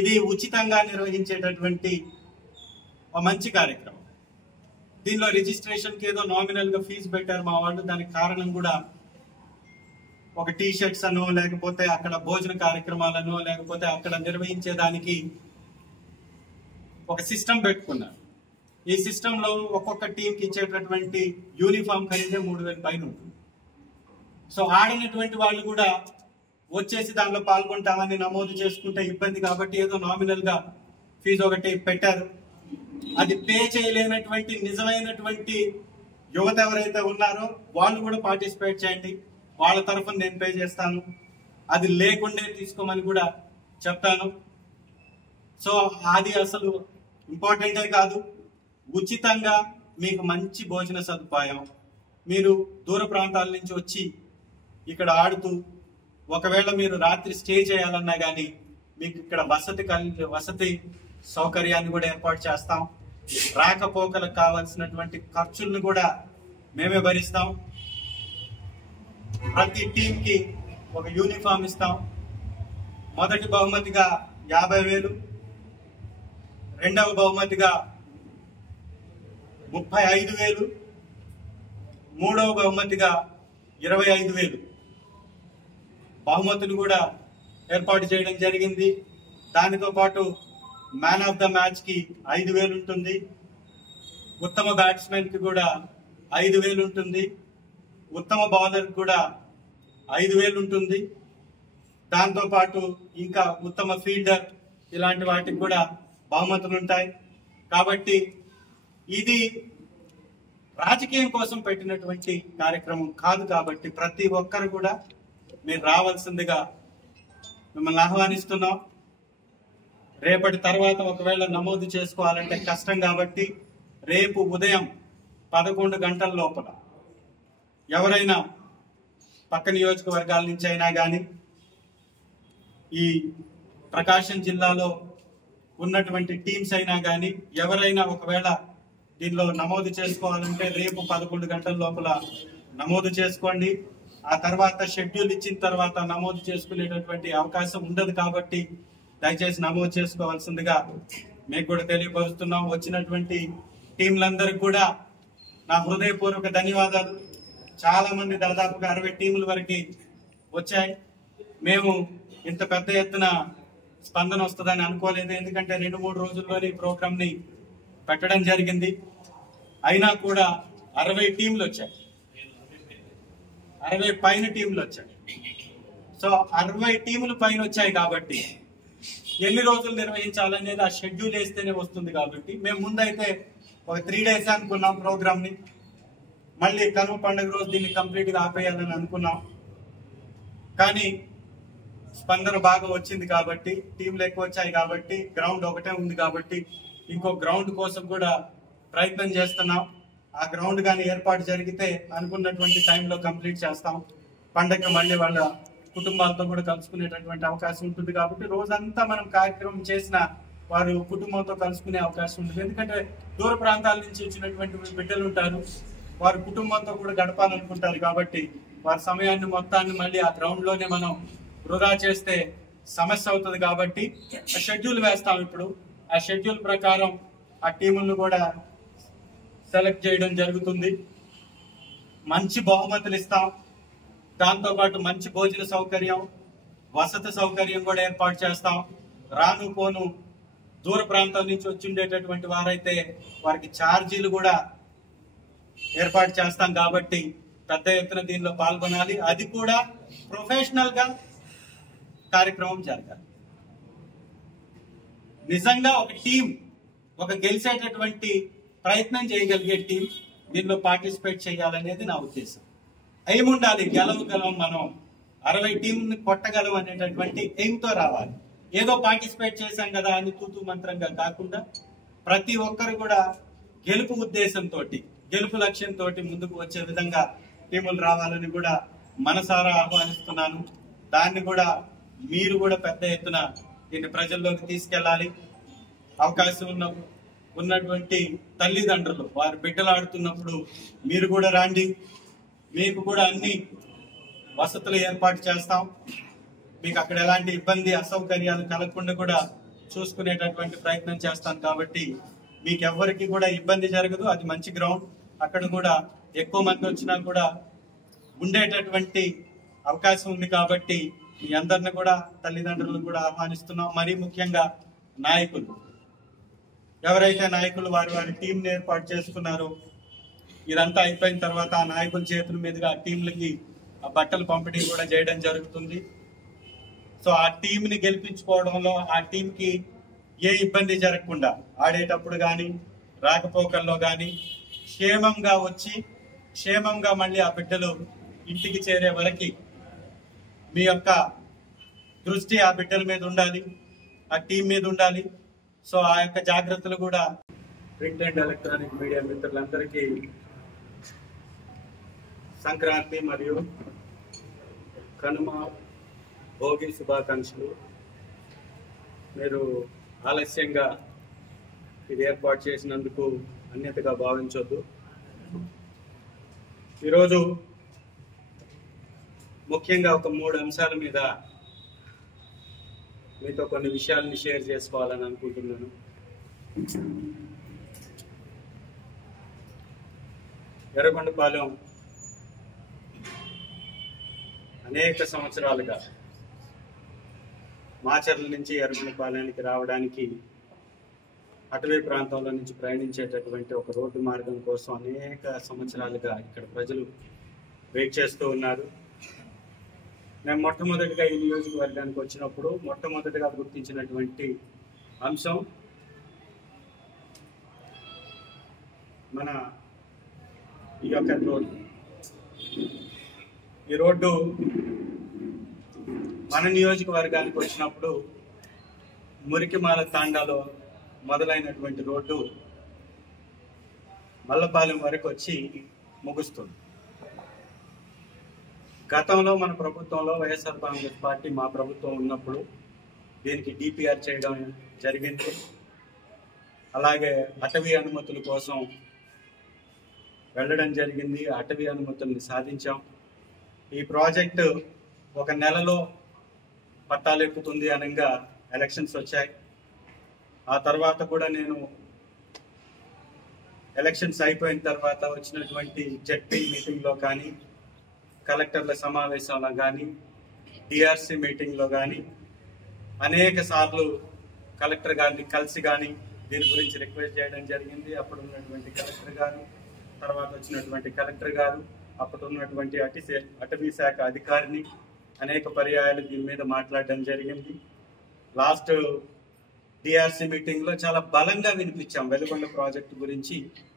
ఇది ఉచితంగా నిర్వహించేటటువంటి ఒక మంచి కార్యక్రమం. దీనిలో రిజిస్ట్రేషన్ కి ఏదో నామినల్ గా ఫీజు పెట్టారు మా వాళ్ళు. దానికి కారణం కూడా ఒక టీ షర్ట్స్ అనో, లేకపోతే అక్కడ భోజన కార్యక్రమాలను, లేకపోతే అక్కడ నిర్వహించేదానికి ఒక సిస్టమ్ పెట్టుకున్నారు. ఈ సిస్టమ్ లో ఒక్కొక్క టీం కి ఇచ్చేటటువంటి యూనిఫామ్ ఖరీదే 3,000 పైన ఉంటుంది. సో ఆడినటువంటి వాళ్ళు కూడా వచ్చేసి దాంట్లో పాల్గొంటామని నమోదు చేసుకుంటే ఇబ్బంది కాబట్టి ఏదో నామినల్ గా ఫీజు ఒకటి పెట్టారు. అది పే చేయలేనటువంటి నిజమైనటువంటి యువత ఎవరైతే ఉన్నారో వాళ్ళు కూడా పార్టిసిపేట్ చేయండి, వాళ్ళ తరఫున నేను పే చేస్తాను, అది లేకుండే తీసుకోమని కూడా చెప్తాను. సో అది అసలు ఇంపార్టెంటే కాదు. ఉచితంగా మీకు మంచి భోజన సదుపాయం, మీరు దూర ప్రాంతాల నుంచి వచ్చి ఇక్కడ ఆడుతూ ఒకవేళ మీరు రాత్రి స్టే చేయాలన్నా కానీ మీకు ఇక్కడ వసతి సౌకర్యాన్ని కూడా ఏర్పాటు చేస్తాం. రాకపోకలకు కావాల్సినటువంటి ఖర్చులను కూడా మేమే భరిస్తాం. ప్రతి టీం కి ఒక యూనిఫామ్ ఇస్తాం. మొదటి బహుమతిగా 50,000, రెండవ బహుమతిగా 35,000, మూడవ బహుమతిగా 25,000 బహుమతులు కూడా ఏర్పాటు చేయడం జరిగింది. దానితో పాటు మ్యాన్ ఆఫ్ ద మ్యాచ్ కి 5,000 ఉంటుంది, ఉత్తమ బ్యాట్స్మెన్ కి కూడా 5,000 ఉంటుంది, ఉత్తమ బౌలర్ కూడా 5,000 ఉంటుంది. దాంతో పాటు ఇంకా ఉత్తమ ఫీల్డర్ ఇలాంటి వాటికి కూడా బహుమతులు ఉంటాయి. కాబట్టి ఇది రాజకీయం కోసం పెట్టినటువంటి కార్యక్రమం కాదు. కాబట్టి ప్రతి ఒక్కరు కూడా మీరు రావాల్సిందిగా మిమ్మల్ని ఆహ్వానిస్తున్నాం. రేపటి తర్వాత ఒకవేళ నమోదు చేసుకోవాలంటే కష్టం కాబట్టి రేపు ఉదయం 11 గంటల లోపల ఎవరైనా పక్క నియోజకవర్గాల నుంచి అయినా కానీ ఈ ప్రకాశం జిల్లాలో ఉన్నటువంటి టీమ్స్ అయినా కానీ ఎవరైనా ఒకవేళ దీనిలో నమోదు చేసుకోవాలంటే రేపు 11 గంటల లోపల నమోదు చేసుకోండి. ఆ తర్వాత షెడ్యూల్ ఇచ్చిన తర్వాత నమోదు చేసుకునేటటువంటి అవకాశం ఉండదు కాబట్టి దయచేసి నమోదు చేసుకోవాల్సిందిగా మీకు కూడా తెలియపరుస్తున్నాం. వచ్చినటువంటి టీంలందరికీ కూడా నా హృదయపూర్వక ధన్యవాదాలు. చాలా మంది దాదాపుగా 60 టీముల వరకు వచ్చాయి. మేము ఇంత పెద్ద ఎత్తున స్పందన వస్తుందని అనుకోలేదు. ఎందుకంటే 2-3 రోజుల్లోనే ఈ ప్రోగ్రామ్ ని పెట్టడం జరిగింది. అయినా కూడా 60 టీంలు వచ్చాయి, 60 పైన టీంలు వచ్చాయి. సో 60 టీములు పైన వచ్చాయి కాబట్టి ఎన్ని రోజులు నిర్వహించాలనేది ఆ షెడ్యూల్ వేస్తేనే వస్తుంది. కాబట్టి మేము ముందైతే ఒక 3 days అనుకున్నాం ప్రోగ్రామ్ ని. మళ్ళీ కనుమ పండుగ రోజు దీన్ని కంప్లీట్ గా ఆపేయాలని అనుకున్నాం. కానీ స్పందన బాగా వచ్చింది కాబట్టి, టీంలు ఎక్కువ వచ్చాయి కాబట్టి, గ్రౌండ్ ఒకటే ఉంది కాబట్టి ఇంకో గ్రౌండ్ కోసం కూడా ప్రయత్నం చేస్తున్నాం. ఆ గ్రౌండ్ కానీ ఏర్పాటు జరిగితే అనుకున్నటువంటి టైంలో కంప్లీట్ చేస్తాం. పండగ మళ్ళీ వాళ్ళ కుటుంబాలతో కూడా కలుసుకునేటటువంటి అవకాశం ఉంటుంది. కాబట్టి రోజంతా మనం కార్యక్రమం చేసిన వారు కుటుంబంతో కలుసుకునే అవకాశం ఉంటుంది. ఎందుకంటే దూర ప్రాంతాల నుంచి వచ్చినటువంటి బిడ్డలు ఉంటారు, వారు కుటుంబంతో కూడా గడపాలనుకుంటారు. కాబట్టి వారి సమయాన్ని మొత్తాన్ని మళ్ళీ ఆ గ్రౌండ్ లోనే మనం వృధా చేస్తే సమస్య అవుతుంది. కాబట్టి ఆ షెడ్యూల్ వేస్తాం. ఇప్పుడు ఆ షెడ్యూల్ ప్రకారం ఆ టీములను కూడా సెలెక్ట్ చేయడం జరుగుతుంది. మంచి బహుమతులు ఇస్తాం. దాంతో పాటు మంచి భోజన సౌకర్యం, వసతి సౌకర్యం కూడా ఏర్పాటు చేస్తాం. రాను పోను దూర ప్రాంతాల నుంచి వచ్చి ఉండేటటువంటి వారైతే వారికి ఛార్జీలు కూడా ఏర్పాటు చేస్తాం. కాబట్టి పెద్ద ఎత్తున దీనిలో పాల్గొనాలి. అది కూడా ప్రొఫెషనల్ గా కార్యక్రమం జరగాలి. నిజంగా ఒక టీం, ఒక గెలిచేటటువంటి ప్రయత్నం చేయగలిగే టీం దీనిలో పార్టిసిపేట్ చేయాలనేది నా ఉద్దేశం. ఏముండాలి, గెలవగలం, మనం 60 టీంని కొట్టగలం అనేటటువంటి ఎయిమ్తో రావాలి. ఏదో పార్టిసిపేట్ చేశాం కదా అని తూతూ మంత్రంగా కాకుండా ప్రతి ఒక్కరు కూడా గెలుపు ఉద్దేశంతో, గెలుపు లక్ష్యంతో ముందుకు వచ్చే విధంగా టీములు రావాలని కూడా మనసారా ఆహ్వానిస్తున్నాను. దాన్ని కూడా మీరు కూడా పెద్ద ఎత్తున దీన్ని ప్రజల్లోకి తీసుకెళ్లాలి. అవకాశం ఉన్నటువంటి తల్లిదండ్రులు వారి బిడ్డలు ఆడుతున్నప్పుడు మీరు కూడా రండి. మీకు కూడా అన్ని వసతులు ఏర్పాటు చేస్తాం. మీకు అక్కడ ఎలాంటి ఇబ్బంది అసౌకర్యాలు కలగకుండా కూడా చూసుకునేటటువంటి ప్రయత్నం చేస్తాను. కాబట్టి మీకు ఎవ్వరికి కూడా ఇబ్బంది జరగదు. అది మంచి గ్రౌండ్. అక్కడ కూడా ఎక్కువ మంది వచ్చినా కూడా ఉండేటటువంటి అవకాశం ఉంది. కాబట్టి మీ అందరిని కూడా తల్లిదండ్రులను కూడా ఆహ్వానిస్తున్నాం. మరీ ముఖ్యంగా నాయకులు, ఎవరైతే నాయకులు వారి వారి టీంని ఏర్పాటు చేసుకున్నారో, ఇదంతా అయిపోయిన తర్వాత ఆ నాయకుల చేతుల మీదుగా ఆ టీంలకి ఆ బట్టలు పంపిణీ కూడా చేయడం జరుగుతుంది. సో ఆ టీంని గెలిపించుకోవడంలో ఆ టీంకి ఏ ఇబ్బంది జరగకుండా ఆడేటప్పుడు కానీ రాకపోకల్లో కానీ క్షేమంగా వచ్చి క్షేమంగా మళ్ళీ ఆ బిడ్డలు ఇంటికి చేరే వరకు మీ యొక్క దృష్టి ఆ బిడ్డల మీద ఉండాలి, ఆ టీం మీద ఉండాలి. సో ఆ యొక్క జాగ్రత్తలు కూడా ప్రింట్ అండ్ ఎలక్ట్రానిక్ మీడియా మిత్రులందరికీ సంక్రాంతి మరియు కనుమ భోగి శుభాకాంక్షలు. మీరు ఆలస్యంగా ఇది ఏర్పాటు చేసినందుకు అన్యతగా భావించొద్దు. ఈరోజు ముఖ్యంగా ఒక 3 అంశాల మీద మీతో కొన్ని విషయాలని షేర్ చేసుకోవాలని అనుకుంటున్నాను. ఎర్రగొండపాలెం అనేక సంవత్సరాలుగా మాచర్ల నుంచి ఎర్రగొండపాలెంకి రావడానికి అటవీ ప్రాంతంలో నుంచి ప్రయాణించేటటువంటి ఒక రోడ్డు మార్గం కోసం అనేక సంవత్సరాలుగా ఇక్కడ ప్రజలు వెయిట్ చేస్తూ ఉన్నారు. నేను మొట్టమొదటిగా ఈ నియోజకవర్గానికి వచ్చినప్పుడు మొట్టమొదటిగా గుర్తించినటువంటి అంశం మన ఈ యొక్క రోడ్డు. ఈ రోడ్డు మన నియోజకవర్గానికి వచ్చినప్పుడు మురికిమాల తాండాలో మొదలైనటువంటి రోడ్డు మల్లపాలెం వరకు వచ్చి ముగుస్తుంది. గతంలో మన ప్రభుత్వంలో వైఎస్ఆర్ కాంగ్రెస్ పార్టీ మా ప్రభుత్వం ఉన్నప్పుడు దీనికి డిపిఆర్ చేయడం జరిగింది. అలాగే అటవీ అనుమతుల కోసం వెళ్ళడం జరిగింది. అటవీ అనుమతుల్ని సాధించాం. ఈ ప్రాజెక్టు 1 నెలలో పట్టాలెక్కుతుంది అనగా ఎలక్షన్స్ వచ్చాయి. ఆ తర్వాత కూడా నేను ఎలక్షన్స్ అయిపోయిన తర్వాత వచ్చినటువంటి జెడ్పీ మీటింగ్లో కానీ కలెక్టర్ల సమావేశంలో కానీ డిఆర్సీ మీటింగ్లో కానీ అనేక సార్లు కలెక్టర్ గారిని కలిసి కానీ దీని గురించి రిక్వెస్ట్ చేయడం జరిగింది. అప్పుడు ఉన్నటువంటి కలెక్టర్ గారు, తర్వాత వచ్చినటువంటి కలెక్టర్ గారు, అప్పుడు ఉన్నటువంటి అటవీ శాఖ అధికారిని అనేక పర్యాయాలు దీని మీద మాట్లాడడం జరిగింది. లాస్ట్ డిఆర్సీ మీటింగ్లో చాలా బలంగా వినిపించాం. వెలుగొండ ప్రాజెక్టు గురించి